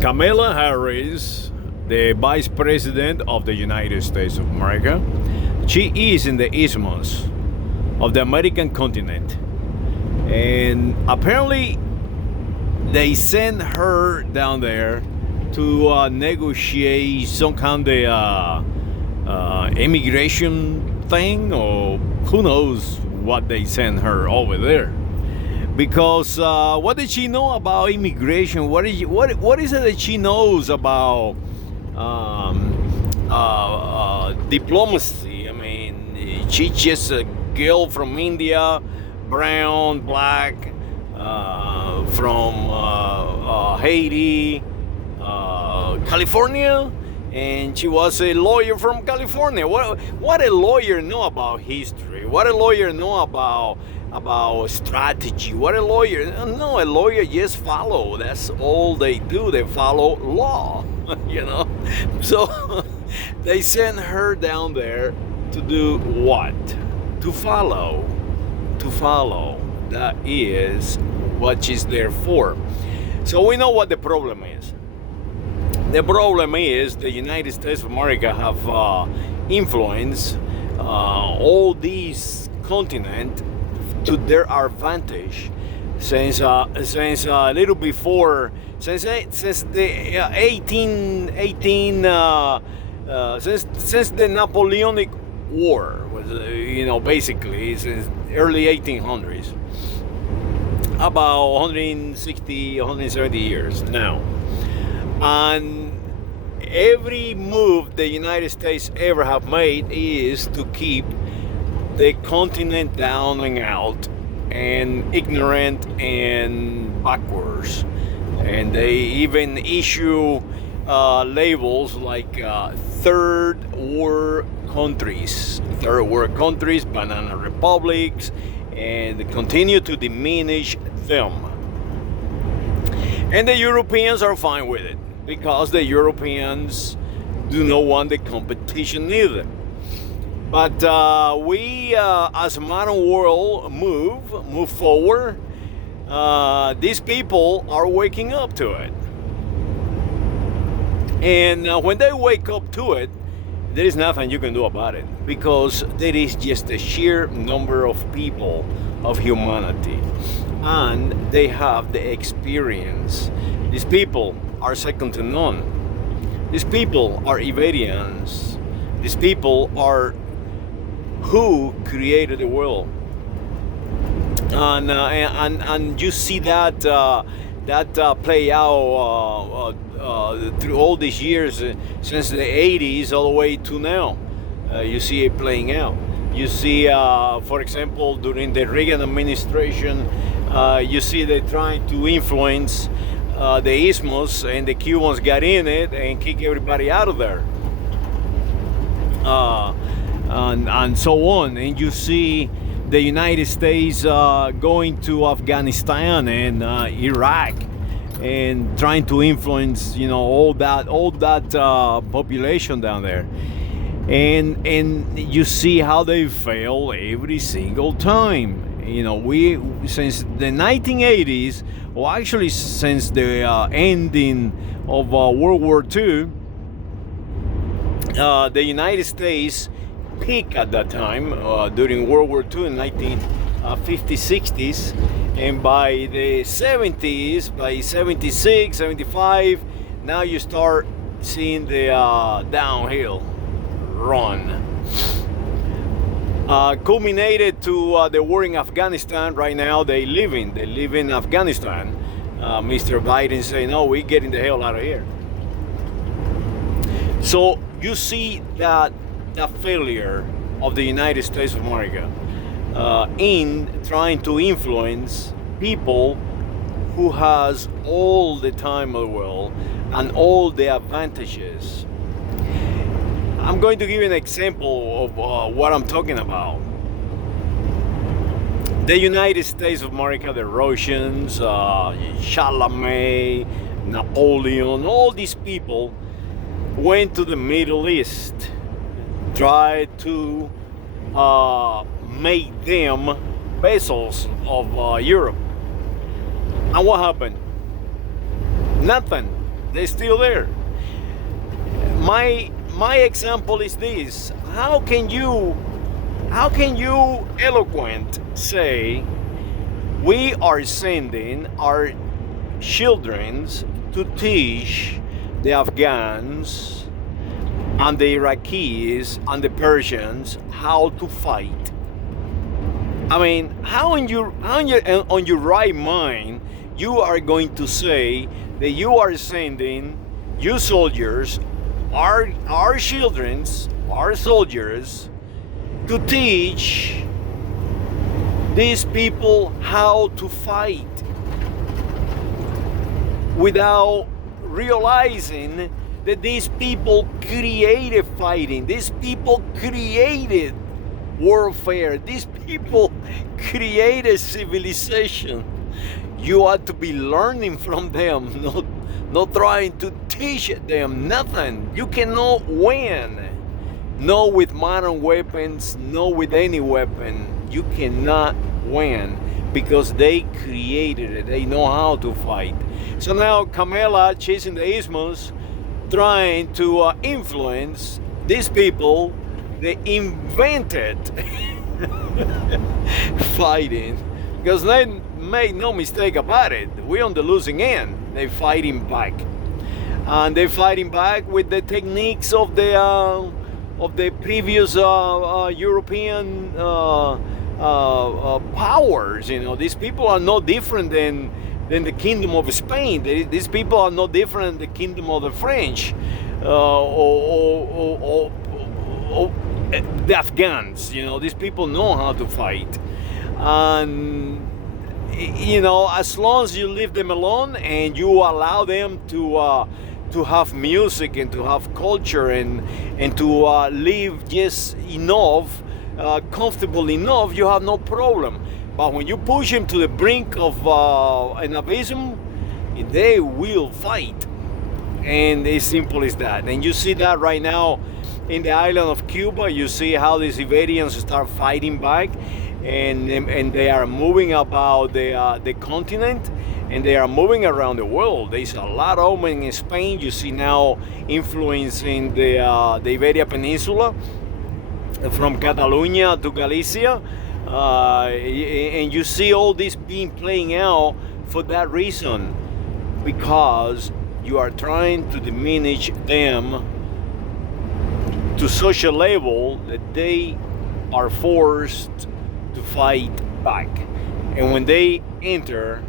Kamala Harris, the Vice President of the United States of America, she is in the isthmus of the American continent. And apparently, they sent her down there to negotiate some kind of immigration thing, or who knows what they sent her over there. Because what did she know about immigration? What is it that she knows about diplomacy? I mean, she's just a girl from India, brown, black, from Haiti, California, and she was a lawyer from California. What a lawyer know about history? What a lawyer know about strategy? What a lawyer? No, a lawyer just follow. That's all they do. They follow law, you know. So they sent her down there to do what? To follow. To follow. That is what she's there for. So we know what the problem is. The problem is the United States of America have influenced all these continents to their advantage since a little before, since the 18 since the Napoleonic War was, basically since early 1800s, about 160, 170 years now. And every move the United States ever have made is to keep the continent down and out and ignorant and backwards. And they even issue labels like third world countries, banana republics, and they continue to diminish them. And the Europeans are fine with it, because the Europeans do not want the competition either. But we, as a modern world, move forward. These people are waking up to it. And when they wake up to it, there is nothing you can do about it, because there is just a sheer number of people of humanity, and they have the experience. These people are second to none. These people are Iberians. These people are who created the world, and you see that play out through all these years, since the 80s all the way to now. You see it playing out. You see, for example, during the Reagan administration, you see they trying to influence the Isthmus, and the Cubans got in it and kick everybody out of there. And so on. And you see the United States going to Afghanistan and Iraq and trying to influence, all that population down there. And you see how they fail every single time. We since the 1980s, or actually since the ending of World War II, the United States peak at that time during World War II in 1950s, 60s, and by the 70s, by 76, 75, now you start seeing the downhill run. Culminated to the war in Afghanistan. Right now they live in Afghanistan. Mr. Biden say, no, we're getting the hell out of here. So you see that the failure of the United States of America in trying to influence people who has all the time of the world and all the advantages. I'm going to give you an example of what I'm talking about. The United States of America, the Russians, Chalamet, Napoleon, all these people went to the Middle East, tried to make them vassals of Europe. And what happened? Nothing. They're still there. My example is this: how can you eloquent say we are sending our children to teach the Afghans and the Iraqis and the Persians how to fight? I mean, how on your right mind you are going to say that you are sending you soldiers, our children's, our soldiers, to teach these people how to fight, without realizing that these people created fighting, these people created warfare, these people created civilization. You ought to be learning from them, not trying to teach them nothing. You cannot win. No with modern weapons, no with any weapon. You cannot win because they created it. They know how to fight. So now Kamala, she's in the Isthmus, trying to influence these people. They invented fighting, because they made no mistake about it. We're on the losing end. They're fighting back, and they're fighting back with the techniques of the previous European powers. You know, these people are no different than the Kingdom of Spain. These people are no different than the Kingdom of the French, or the Afghans. You know, these people know how to fight, and you know, as long as you leave them alone and you allow them to have music and to have culture and to live just enough, comfortable enough, you have no problem. But when you push them to the brink of an abysm, they will fight. And it's simple as that. And you see that right now in the island of Cuba. You see how the civilians start fighting back, and they are moving about the continent, and they are moving around the world. There's a lot of them in Spain. You see now influencing the Iberia Peninsula, from Catalonia to Galicia, and you see all this being playing out for that reason, because you are trying to diminish them to such a level that they are forced to fight back. And when they enter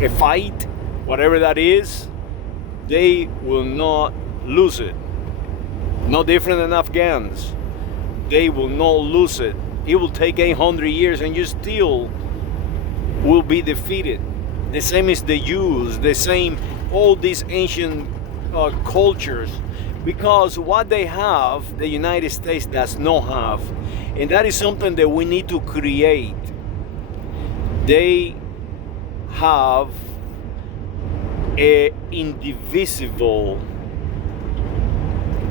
a fight, whatever that is, they will not lose it. No different than Afghans. They will not lose it. It will take 800 years and you still will be defeated. The same as the Jews, the same, all these ancient cultures. Because what they have, the United States does not have. And that is something that we need to create. They have a indivisible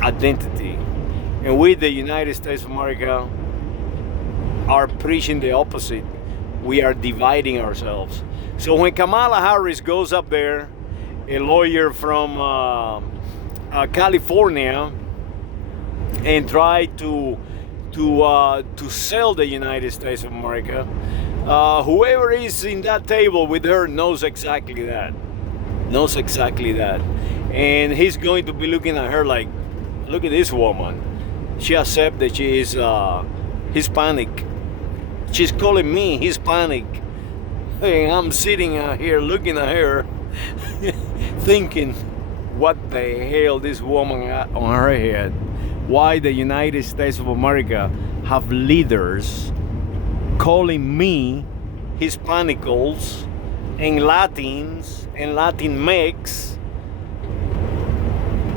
identity. And we, the United States of America, are preaching the opposite. We are dividing ourselves. So when Kamala Harris goes up there, a lawyer from California, and try to sell the United States of America, whoever is in that table with her knows exactly that. And he's going to be looking at her like, look at this woman. She accepts that she is Hispanic. She's calling me Hispanic. And I'm sitting out here looking at her thinking, what the hell this woman got on her head? Why the United States of America have leaders calling me Hispanicals and Latins and Latinx,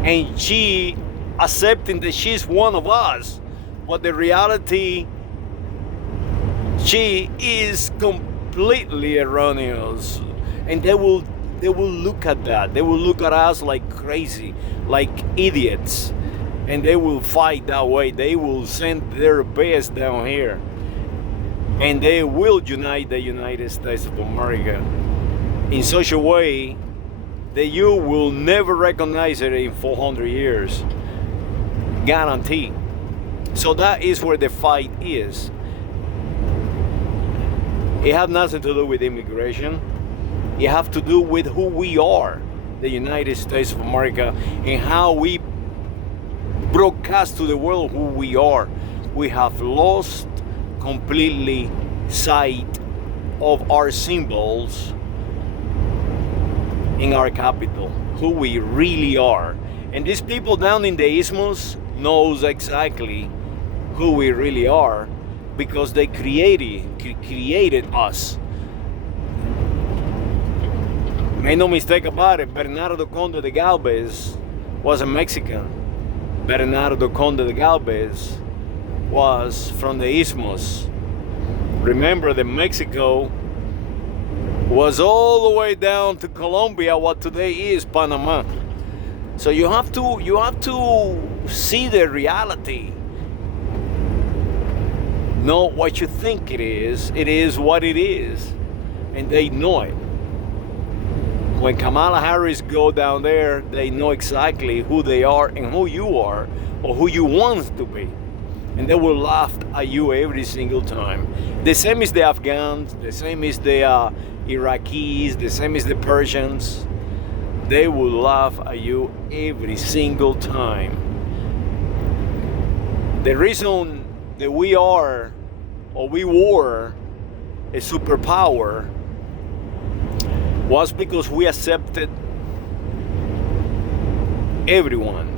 and she accepting that she's one of us, but the reality, she is completely erroneous. And they will look at that. They will look at us like crazy, like idiots, and they will fight that way. They will send their best down here, and they will unite the United States of America in such a way that you will never recognize it in 400 years. Guarantee. So that is where the fight is. It has nothing to do with immigration. It has to do with who we are, the United States of America, and how we broadcast to the world who we are. We have lost completely sight of our symbols in our capital, who we really are. And these people down in the Isthmus knows exactly who we really are, because they created us. Make no mistake about it, Bernardo Conde de Galvez was a Mexican. Bernardo Conde de Galvez was from the Isthmus. Remember that Mexico was all the way down to Colombia, what today is Panama. So you have to see the reality. Not what you think it is what it is. And they know it. When Kamala Harris go down there, they know exactly who they are and who you are, or who you want to be. And they will laugh at you every single time. The same is the Afghans, the same is the Iraqis, the same is the Persians. They will laugh at you every single time. The reason that we are, or we were, a superpower was because we accepted everyone.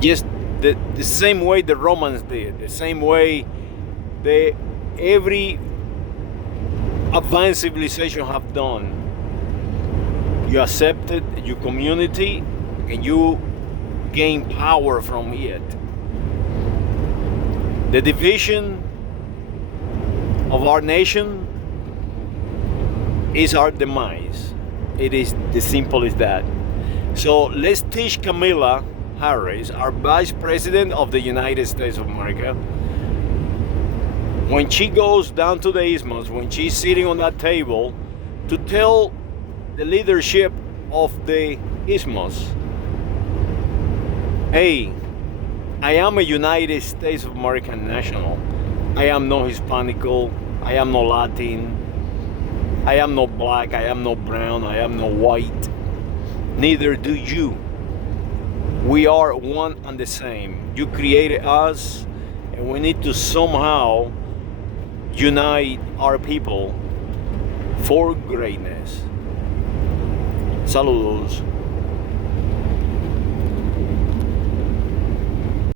Just the same way the Romans did, the same way every advanced civilization have done. You accepted your community and you gain power from it. The division of our nation is our demise. It is as simple as that. So let's teach Kamala Harris, our Vice President of the United States of America, when she goes down to the Isthmus, when she's sitting on that table, to tell the leadership of the Isthmus, hey, I am a United States of American national. I am no Hispanico, I am no Latin, I am no black, I am no brown, I am no white. Neither do you. We are one and the same. You created us, and we need to somehow unite our people for greatness. Saludos.